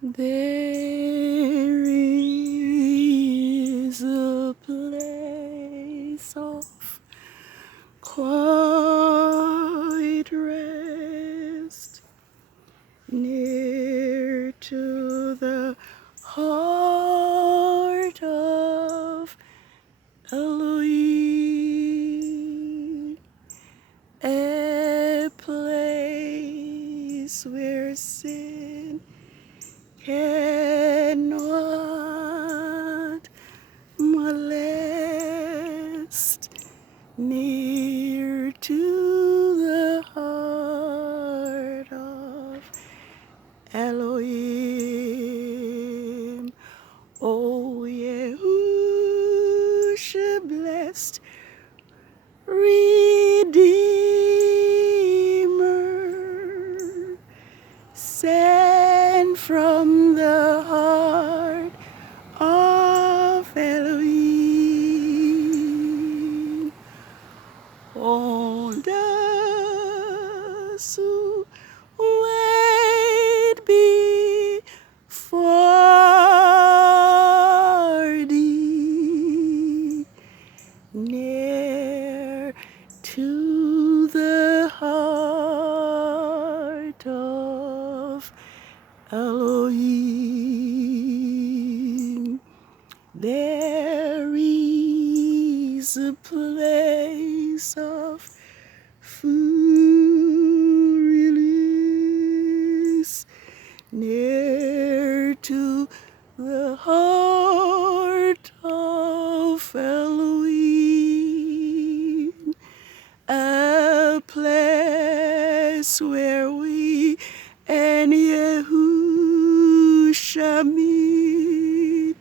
There is a place of quiet rest near to the heart of Elohim, a place where sin cannot molest, near to the heart of Elohim. O Yahusha, blessed Redeemer, sent from the heart of Elohim. Hold us who wait before thee, near to the heart of Elohim. There is a place of full release near to the heart of Elohim, a place where we and Yahusha meet,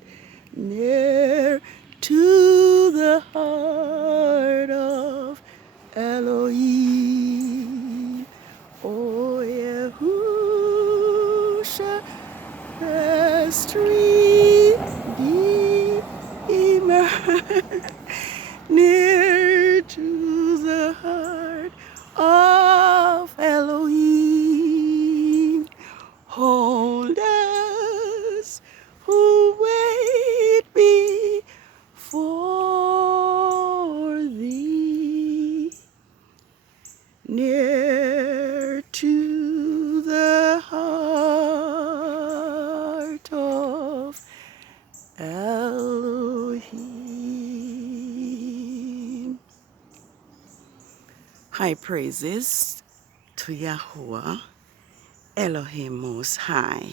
near to the heart of Elohim. O Yahusha, best Redeemer, near to the heart of Elohim. Hold us who wait before thee, near to the heart of Elohim. High praises to Yahuwah, Elohim Most High,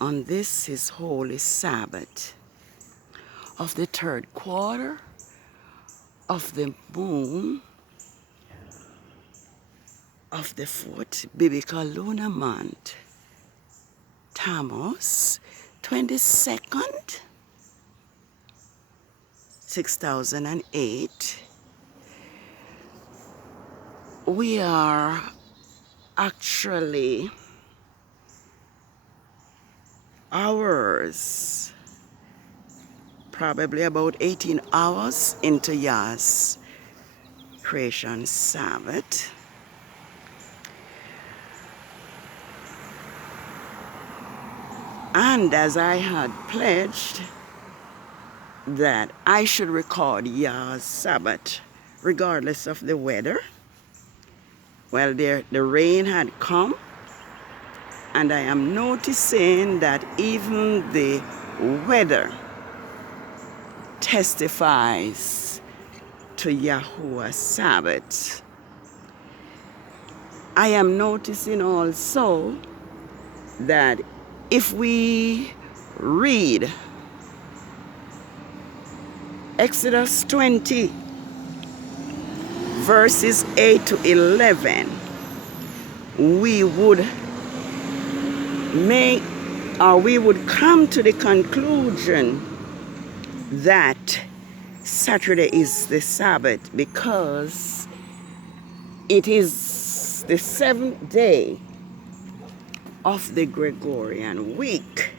on this his holy Sabbath of the third quarter of the moon of the fourth biblical lunar month, TAMMUZ, 22nd, 6008. We are actually hours, probably about 18 hours into Yah's creation Sabbath. And as I had pledged that I should record Yah's Sabbath regardless of the weather, well, the rain had come, and I am noticing that even the weather testifies to Yahuwah's Sabbath. I am noticing also that if we read Exodus 20, verses 8 to 11, we would come to the conclusion that Saturday is the Sabbath because it is the seventh day of the Gregorian week.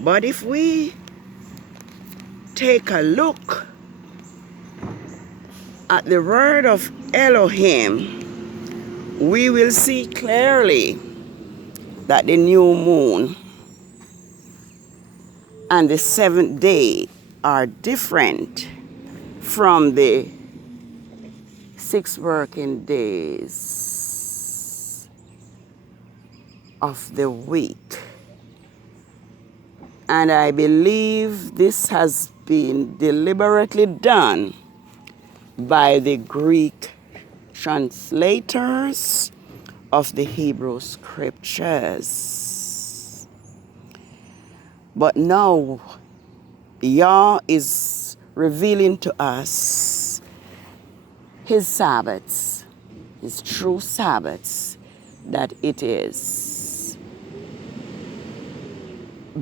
But if we take a look at the word of Elohim, we will see clearly that the new moon and the seventh day are different from the 6 working days of the week. And I believe this has been deliberately done by the Greek translators of the Hebrew scriptures. But now, Yah is revealing to us his Sabbaths, his true Sabbaths, that it is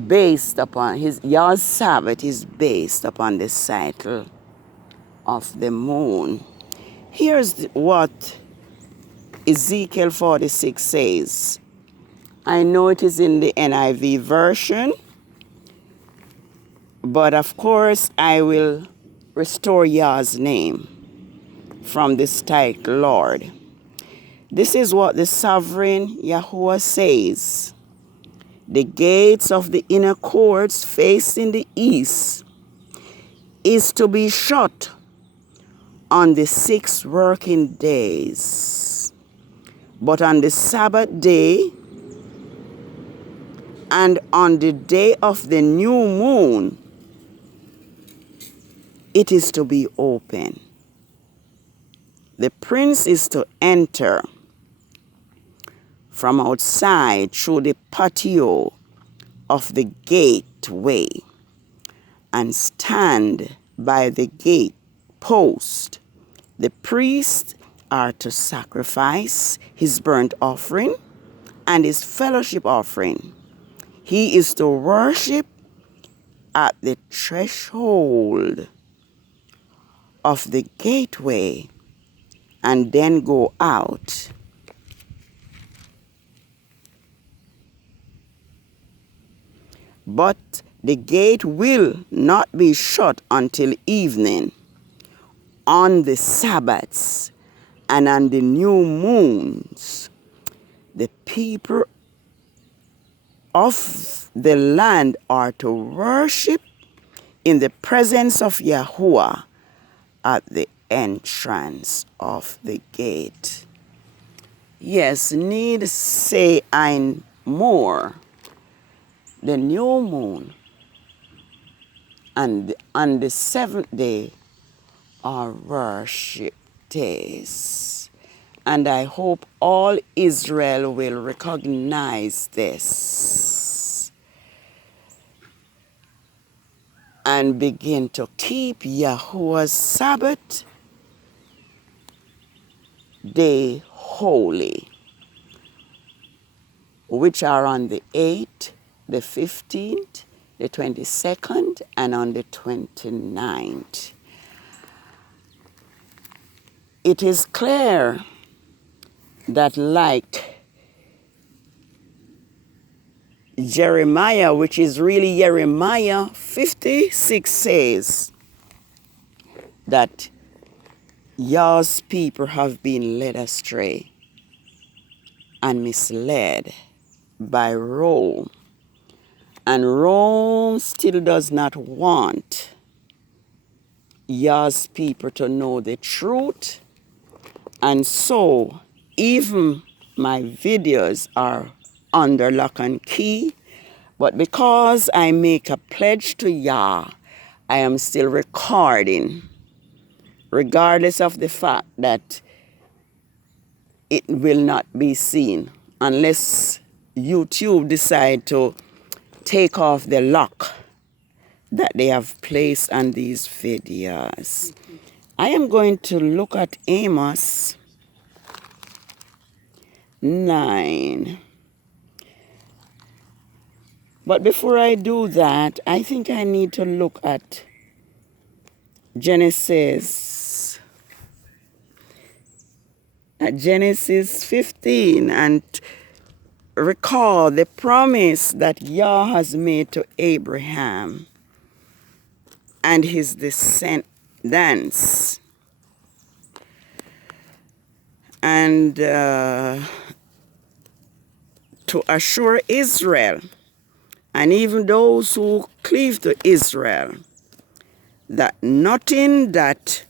based upon Yah's Sabbath is based upon the cycle of the moon. Here's what Ezekiel 46 says. I know it is in the NIV version, but of course I will restore Yah's name from this title, Lord. This is what the sovereign Yahuwah says. The gates of the inner courts facing the east is to be shut on the 6 working days. But on the Sabbath day and on the day of the new moon, it is to be open. The prince is to enter from outside through the patio of the gateway and stand by the gate post. The priests are to sacrifice his burnt offering and his fellowship offering. He is to worship at the threshold of the gateway and then go out. But the gate will not be shut until evening on the Sabbaths and on the new moons. The people of the land are to worship in the presence of Yahuwah at the entrance of the gate. Yes, need say I more. The new moon and on the 7th day are worship days. And I hope all Israel will recognize this and begin to keep Yahuwah's Sabbath day holy, which are on the 8th, the 15th, the 22nd, and on the 29th. It is clear that like Jeremiah, which is really Jeremiah 56 says that Yah's people have been led astray and misled by Rome. And Rome still does not want Yah's people to know the truth. And so even my videos are under lock and key. But because I make a pledge to Yah, I am still recording, regardless of the fact that it will not be seen unless YouTube decide to take off the lock that they have placed on these videos. I am going to look at Amos 9. But before I do that, I think I need to look at Genesis 15 and recall the promise that Yah has made to Abraham and his descendants. And to assure Israel, and even those who cleave to Israel, that nothing that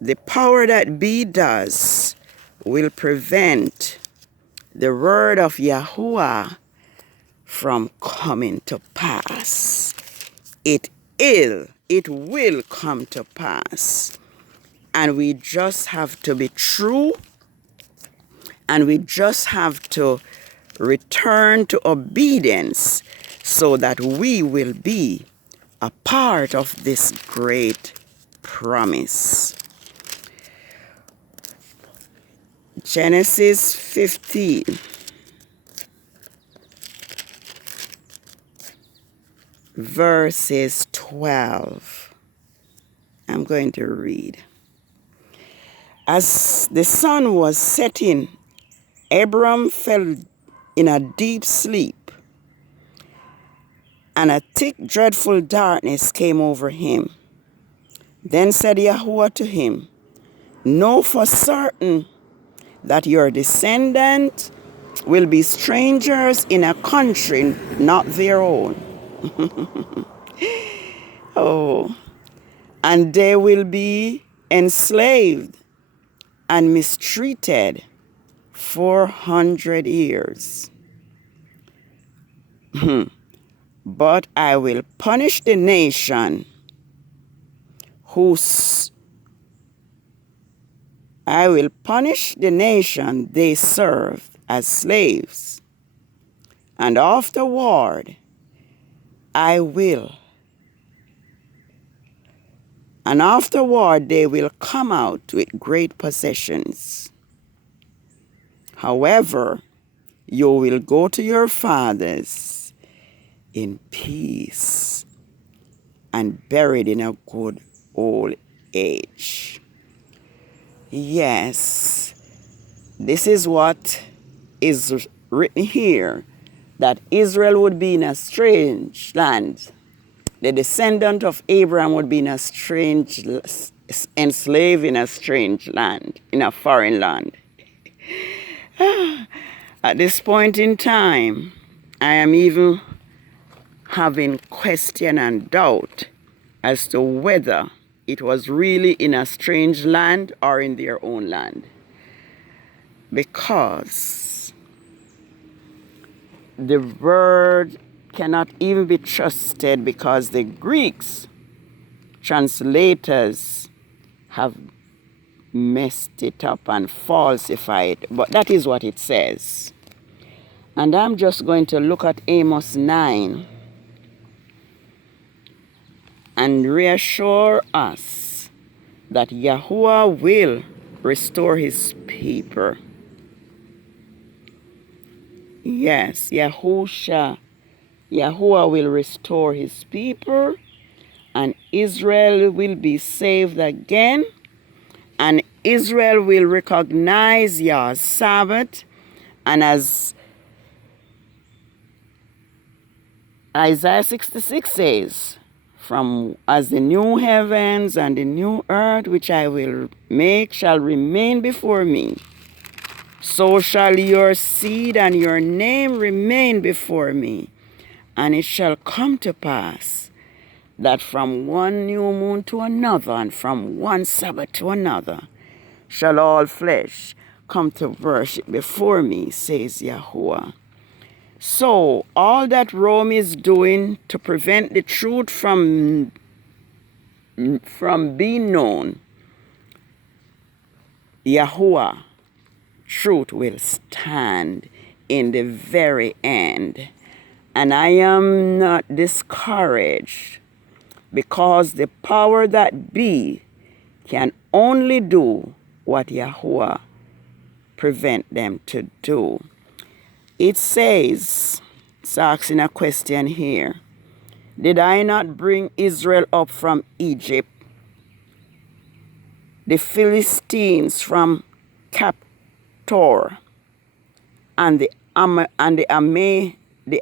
the power that be does will prevent the word of Yahuwah from coming to pass. It will come to pass. And we just have to be true, and we just have to return to obedience so that we will be a part of this great promise. Genesis 15. Verses 12. I'm going to read. As the sun was setting, Abram fell in a deep sleep, and a thick, dreadful darkness came over him. Then said Yahuwah to him, know for certain that your descendants will be strangers in a country not their own. Oh, and they will be enslaved and mistreated 400 years. But I will punish the nation they served as slaves, and afterward they will come out with great possessions. However, you will go to your fathers in peace and buried in a good old age. Yes, this is what is written here, that Israel would be in a strange land. The descendant of Abraham would be in a strange, enslaved in a strange land, in a foreign land. At this point in time, I am even having question and doubt as to whether it was really in a strange land or in their own land. Because the word cannot even be trusted, because the Greeks translators have messed it up and falsified it. But that is what it says. And I'm just going to look at Amos 9 and reassure us that Yahuwah will restore his people. Yes, Yahuwah will restore his people, and Israel will be saved again, and Israel will recognize Yahwehs Sabbath, and as Isaiah 66 says, as the new heavens and the new earth which I will make shall remain before me, so shall your seed and your name remain before me. And it shall come to pass that from one new moon to another, and from one Sabbath to another, shall all flesh come to worship before me, says Yahuwah. So all that Rome is doing to prevent the truth from being known, Yahuwah, truth will stand in the very end. And I am not discouraged, because the power that be can only do what Yahuwah prevent them to do. It says, it's asking a question here, did I not bring Israel up from Egypt, the Philistines from Captor, and the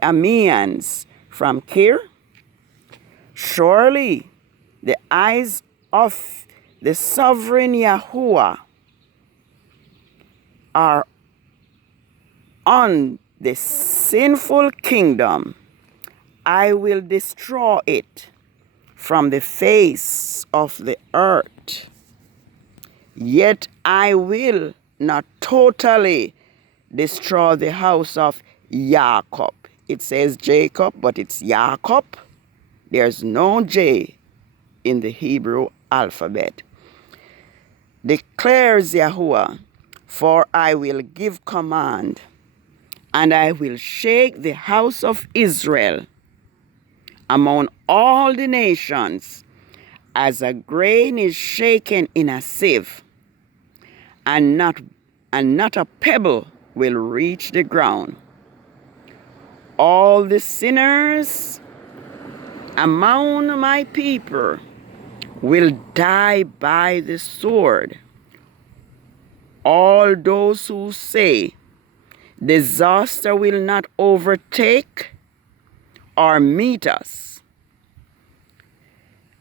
Ammonians from Kir? Surely the eyes of the sovereign Yahuwah are on the sinful kingdom, I will destroy it from the face of the earth. Yet I will not totally destroy the house of Jacob. It says Jacob, but it's Jacob. There's no J in the Hebrew alphabet. Declares Yahuwah, for I will give command, and I will shake the house of Israel among all the nations, as a grain is shaken in a sieve, and not a pebble will reach the ground. All the sinners among my people will die by the sword. All those who say disaster will not overtake or meet us.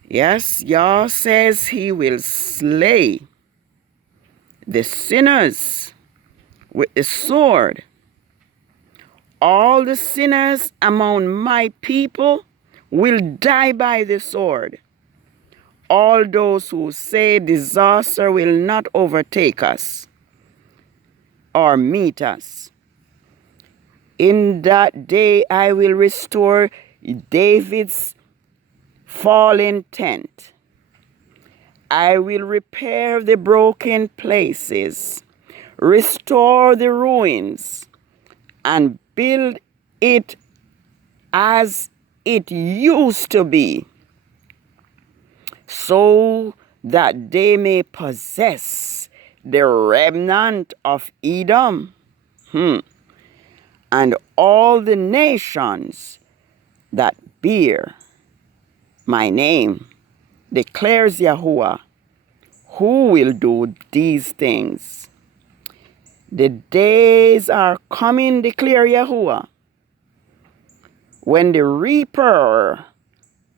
Yes, Yah says he will slay the sinners with the sword. All the sinners among my people will die by the sword. All those who say disaster will not overtake us or meet us. In that day I will restore David's fallen tent. I will repair the broken places, restore the ruins, and build it as it used to be, so that they may possess the remnant of Edom, and all the nations that bear my name, declares Yahuwah, who will do these things. The days are coming, declare Yahuwah, when the reaper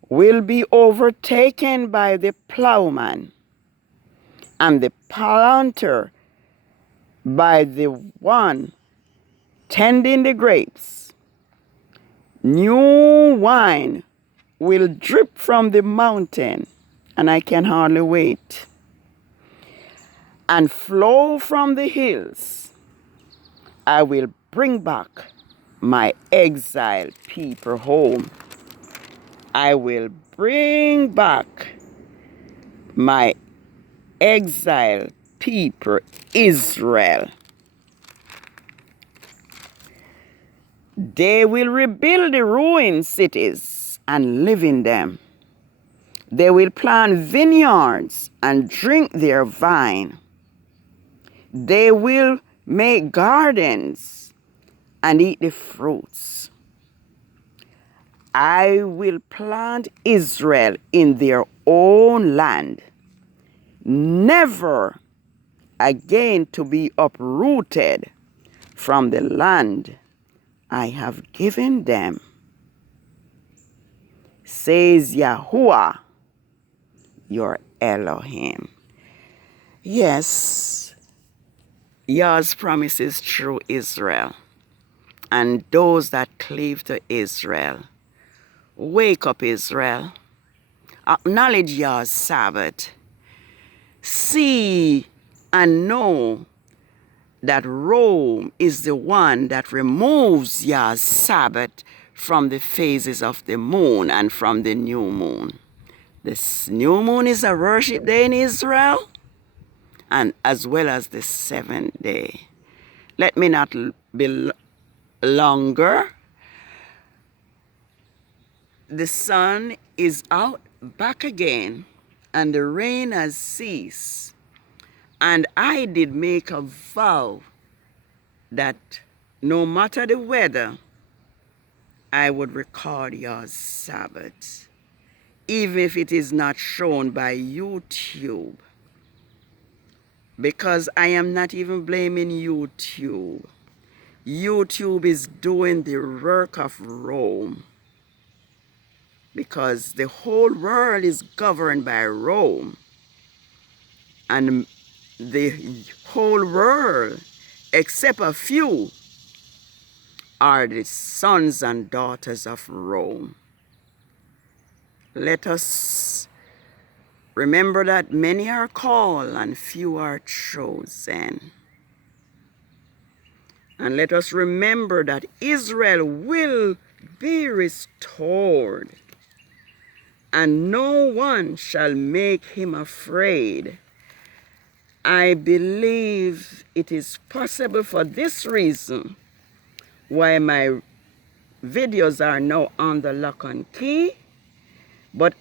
will be overtaken by the plowman, and the planter by the one tending the grapes. New wine will drip from the mountain, and I can hardly wait, and flow from the hills. I will bring back my exiled people home. I will bring back my exiled people, Israel. They will rebuild the ruined cities and live in them. They will plant vineyards and drink their vine. They will make gardens and eat the fruits. I will plant Israel in their own land, never again to be uprooted from the land I have given them, says Yahuwah, your Elohim. Yes, Yah's promises through Israel and those that cleave to Israel. Wake up, Israel. Acknowledge Yah's Sabbath. See and know that Rome is the one that removes Yah's Sabbath from the phases of the moon and from the new moon. This new moon is a worship day in Israel, and as well as the seventh day. Let me not be longer. The sun is out back again, and the rain has ceased. And I did make a vow that no matter the weather, I would record your Sabbath, even if it is not shown by YouTube. Because I am not even blaming YouTube. YouTube is doing the work of Rome. Because the whole world is governed by Rome. And the whole world, except a few, are the sons and daughters of Rome. Let us remember that many are called and few are chosen. And let us remember that Israel will be restored, and no one shall make him afraid. I believe it is possible for this reason why my videos are now on the lock and key, but